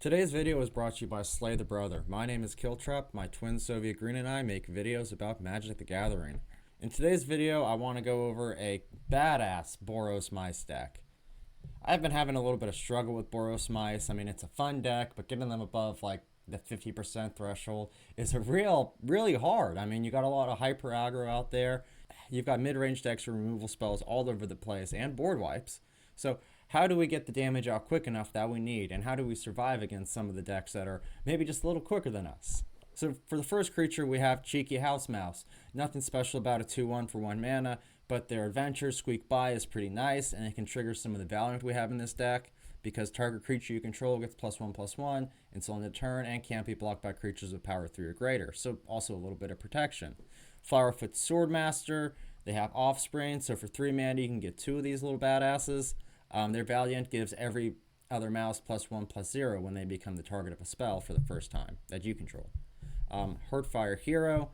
Today's video is brought to you by Slay the Brother. My name is Killtrap. My twin Soviet Green and I make videos about Magic the Gathering. In today's video, I want to go over a badass Boros Mice deck. I've been having a little bit of struggle with Boros Mice. I mean, it's a fun deck, but getting them above like the 50% threshold is really hard. I mean, you got a lot of hyper aggro out there. You've got mid-range decks or removal spells all over the place and board wipes. So how do we get the damage out quick enough that we need? And how do we survive against some of the decks that are maybe just a little quicker than us? So for the first creature, we have Cheeky House Mouse. Nothing special about a 2/1 for 1 mana, but their adventure, Squeak By, is pretty nice, and it can trigger some of the Valiant we have in this deck, because target creature you control gets +1/+1 until end of turn and can't be blocked by creatures with power 3 or greater, so also a little bit of protection. Flowerfoot Swordmaster, they have Offspring, so for 3 mana you can get 2 of these little badasses. Their Valiant gives every other mouse +1/+0 when they become the target of a spell for the first time that you control. Heartfire Hero,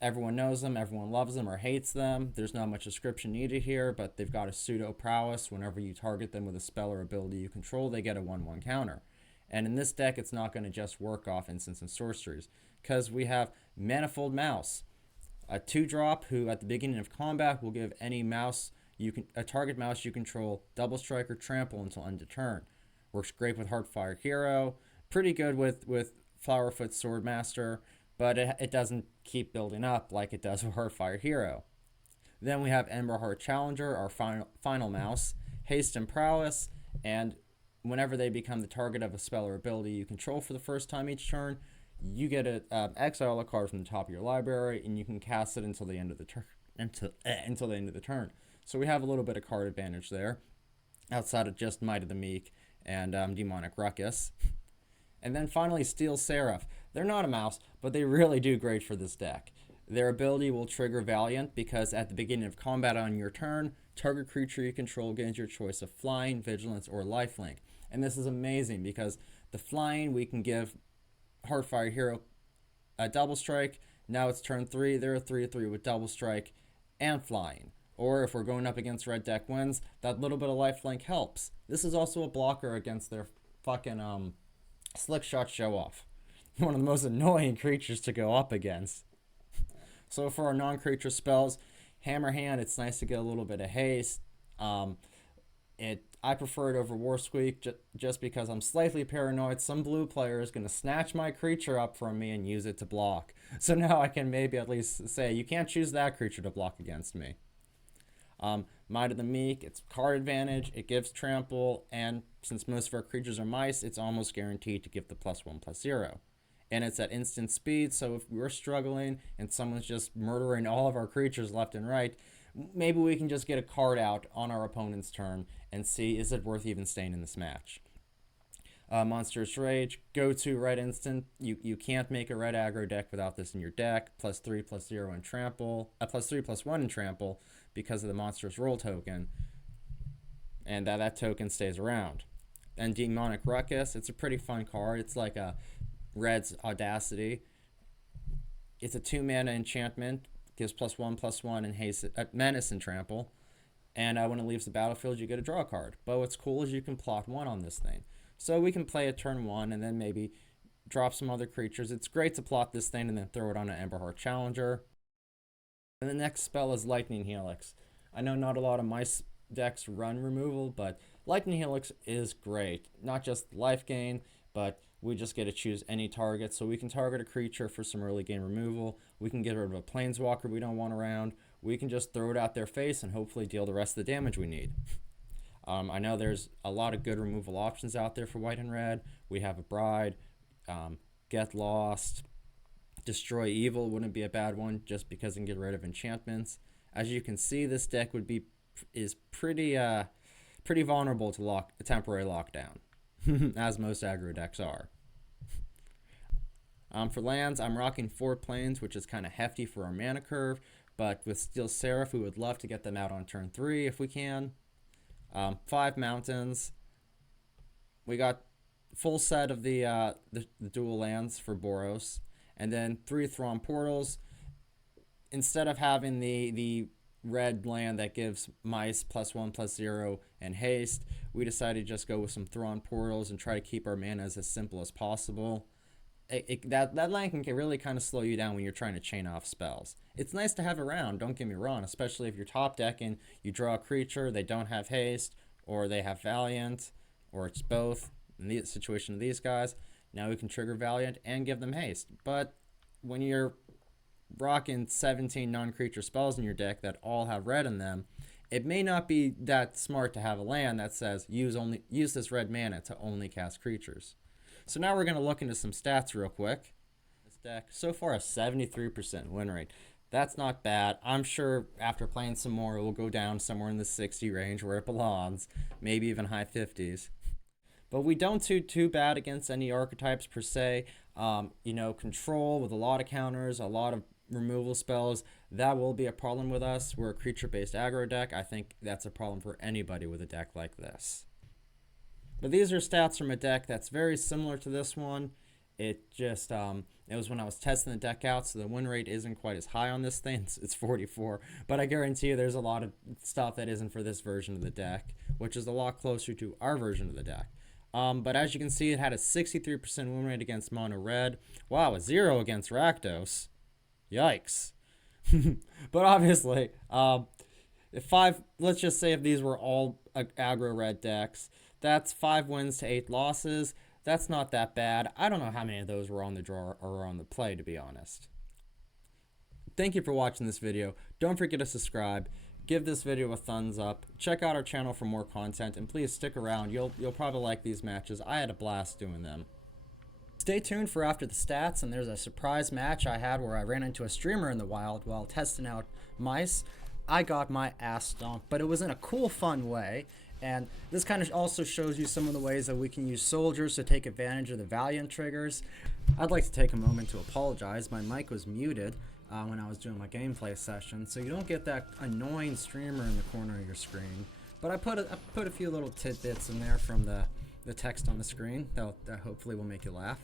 everyone knows them, everyone loves them or hates them. There's not much description needed here, but they've got a pseudo prowess. Whenever you target them with a spell or ability you control, they get a 1/1 counter. And in this deck, it's not going to just work off instants and sorceries, because we have Manifold Mouse, a 2-drop who at the beginning of combat will give any mouse a target mouse you control double strike or trample until end of turn. Works great with Heartfire Hero, pretty good with Flowerfoot Swordmaster, but it doesn't keep building up like it does with Heartfire Hero. Then we have Emberheart Challenger, our final mouse, haste and prowess, and whenever they become the target of a spell or ability you control for the first time each turn, you get to exile a card from the top of your library, and you can cast it until the end of the turn. Until the end of the turn. So we have a little bit of card advantage there, outside of just Might of the Meek and Demonic Ruckus. And then finally, Steel Seraph. They're not a mouse, but they really do great for this deck. Their ability will trigger Valiant because at the beginning of combat on your turn, target creature you control gains your choice of Flying, Vigilance, or Lifelink. And this is amazing because the Flying, we can give Heartfire Hero a double strike. Now it's turn 3. They're a 3/3 with double strike and Flying. Or if we're going up against red deck wins, that little bit of lifelink helps. This is also a blocker against their fucking Slick Shot Show Off. One of the most annoying creatures to go up against. So for our non-creature spells, Hammer Hand, it's nice to get a little bit of haste. I prefer it over War Squeak just because I'm slightly paranoid. Some blue player is going to snatch my creature up from me and use it to block. So now I can maybe at least say, you can't choose that creature to block against me. Might of the Meek, it's card advantage, it gives trample, and since most of our creatures are mice, it's almost guaranteed to give the +1/+0. And it's at instant speed, so if we're struggling and someone's just murdering all of our creatures left and right, maybe we can just get a card out on our opponent's turn and see, is it worth even staying in this match? Monstrous Rage, go-to red instant. You can't make a red aggro deck without this in your deck. +3/+0 in trample, +3/+1 in trample because of the Monstrous Roll token, and that token stays around. And Demonic Ruckus, it's a pretty fun card. It's like a red's Audacity. It's a 2-mana enchantment, gives +1/+1 and haste, menace and trample. And when it leaves the battlefield, you get a draw card. But what's cool is you can plot 1 on this thing. So we can play a turn 1 and then maybe drop some other creatures. It's great to plot this thing and then throw it on an Emberheart Challenger. And the next spell is Lightning Helix. I know not a lot of mice decks run removal, but Lightning Helix is great. Not just life gain, but we just get to choose any target. So we can target a creature for some early game removal. We can get rid of a planeswalker we don't want around. We can just throw it out their face and hopefully deal the rest of the damage we need. I know there's a lot of good removal options out there for white and red. We have a Bride, Get Lost, Destroy Evil wouldn't be a bad one just because it can get rid of enchantments. As you can see, this deck is pretty vulnerable to temporary lockdown, as most aggro decks are. For lands, I'm rocking 4 plains, which is kind of hefty for our mana curve, but with Steel Seraph, we would love to get them out on turn 3 if we can. 5 mountains. We got full set of the dual lands for Boros, and then 3 Thrawn portals. Instead of having the red land that gives mice +1/+0 and haste, we decided to just go with some Thrawn portals and try to keep our mana as simple as possible. That land can really kind of slow you down when you're trying to chain off spells. It's nice to have around, don't get me wrong, especially if you're top decking, you draw a creature, they don't have haste, or they have Valiant, or it's both. In the situation of these guys, now we can trigger Valiant and give them haste. But when you're rocking 17 non-creature spells in your deck that all have red in them, it may not be that smart to have a land that says use this red mana to only cast creatures. So now we're going to look into some stats real quick. This deck, so far a 73% win rate. That's not bad. I'm sure after playing some more, it will go down somewhere in the 60 range where it belongs, maybe even high 50s. But we don't do too bad against any archetypes per se. Control with a lot of counters, a lot of removal spells, that will be a problem with us. We're a creature-based aggro deck. I think that's a problem for anybody with a deck like this. But these are stats from a deck that's very similar to this one. It was when I was testing the deck out, so the win rate isn't quite as high on this thing. It's 44, but I guarantee you there's a lot of stuff that isn't for this version of the deck, which is a lot closer to our version of the deck. But as you can see, it had a 63% win rate against mono red. Wow, a 0 against Rakdos. Yikes. But obviously, let's just say if these were all aggro red decks, that's 5 wins to 8 losses. That's not that bad. I don't know how many of those were on the draw or on the play, to be honest. Thank you for watching this video. Don't forget to subscribe. Give this video a thumbs up. Check out our channel for more content, and please stick around. You'll probably like these matches. I had a blast doing them. Stay tuned for after the stats, and there's a surprise match I had where I ran into a streamer in the wild while testing out mice. I got my ass stomped, but it was in a cool, fun way. And this kind of also shows you some of the ways that we can use soldiers to take advantage of the Valiant triggers. I'd like to take a moment to apologize. My mic was muted when I was doing my gameplay session, so you don't get that annoying streamer in the corner of your screen. But I put a few little tidbits in there from the text on the screen that hopefully will make you laugh.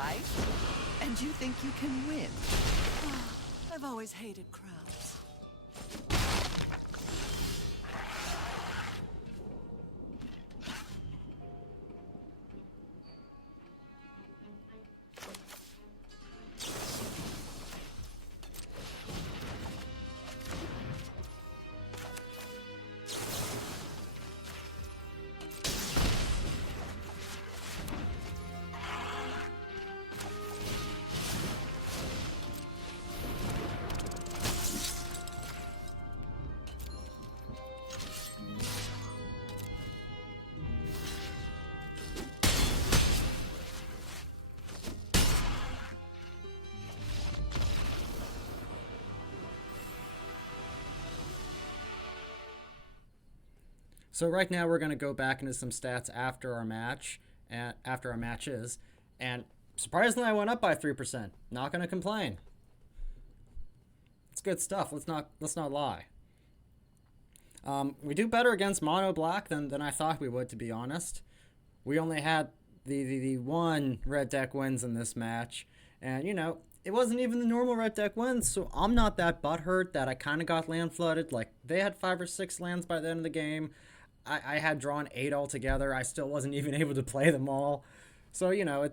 right? And you think you can win? I've always hated crowds. So right now we're going to go back into some stats after our match, and after our matches, and surprisingly I went up by 3%. Not going to complain. It's good stuff. Let's not lie. We do better against mono black than I thought we would, to be honest. We only had the one red deck wins in this match, and you know, it wasn't even the normal red deck wins, so I'm not that butthurt that I kind of got land flooded. Like, they had 5 or 6 lands by the end of the game. I had drawn 8 altogether. I still wasn't even able to play them all. So, you know,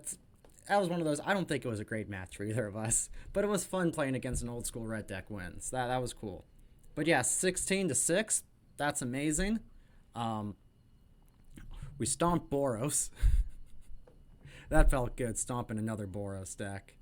that was one of those. I don't think it was a great match for either of us, but it was fun playing against an old school red deck wins. That was cool. But yeah, 16-6, that's amazing. We stomped Boros. That felt good, stomping another Boros deck.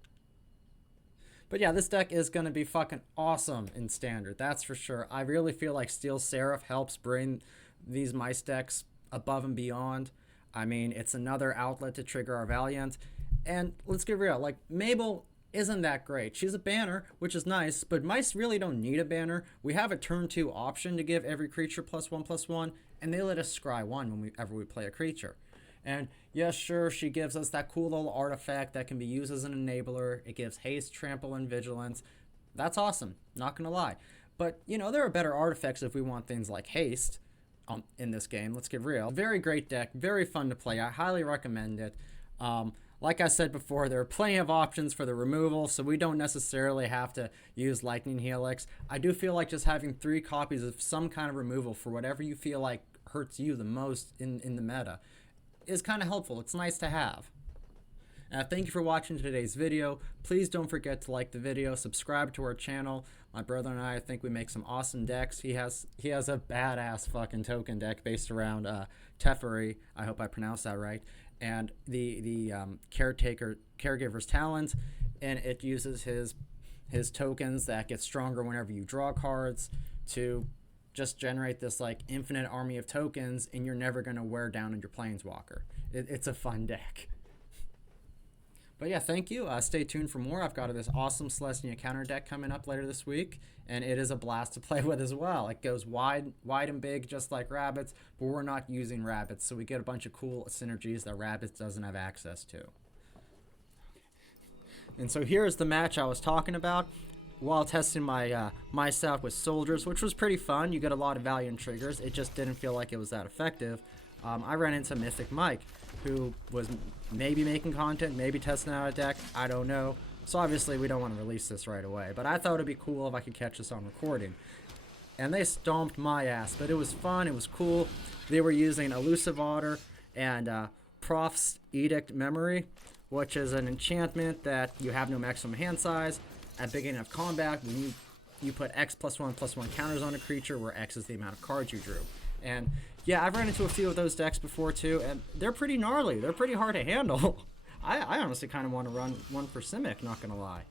But yeah, this deck is going to be fucking awesome in Standard, that's for sure. I really feel like Steel Seraph helps bring these mice decks above and beyond. I mean, it's another outlet to trigger our Valiant. And let's get real, like, Mabel isn't that great. She's a banner, which is nice, but mice really don't need a banner. We have a turn 2 option to give every creature +1/+1, and they let us scry 1 whenever we play a creature. And yes, sure, she gives us that cool little artifact that can be used as an enabler. It gives haste, trample, and vigilance. That's awesome, not gonna lie. But, you know, there are better artifacts if we want things like haste in this game. Let's get real. Very great deck, very fun to play. I highly recommend it. Like I said before, there are plenty of options for the removal, so we don't necessarily have to use Lightning Helix. I do feel like just having 3 copies of some kind of removal for whatever you feel like hurts you the most in the meta is kind of helpful. It's nice to have. Thank you for watching today's video. Please don't forget to like the video, subscribe to our channel. My brother and I think we make some awesome decks. He has a badass fucking token deck based around Teferi. I hope I pronounced that right. And the Caregiver's Talent, and it uses his tokens that get stronger whenever you draw cards to just generate this like infinite army of tokens, and you're never going to wear down on your Planeswalker. It's a fun deck. But yeah, thank you. Stay tuned for more. I've got this awesome Selesnya counter deck coming up later this week, and it is a blast to play with as well. It goes wide and big just like Rabbits, but we're not using Rabbits, so we get a bunch of cool synergies that Rabbits doesn't have access to. And so here's the match I was talking about. While testing my mice out with soldiers, which was pretty fun. You get a lot of Valiant triggers. It just didn't feel like it was that effective. I ran into Mythic Mike, who was maybe making content, maybe testing out a deck, I don't know. So obviously we don't want to release this right away, but I thought it'd be cool if I could catch this on recording. And they stomped my ass, but it was fun, it was cool. They were using Elusive Otter and Prof's Edict Memory, which is an enchantment that you have no maximum hand size. At beginning of combat, when you put X +1/+1 counters on a creature, where X is the amount of cards you drew. And yeah, I've run into a few of those decks before too, and they're pretty gnarly. They're pretty hard to handle. I honestly kind of want to run one for Simic, not gonna lie.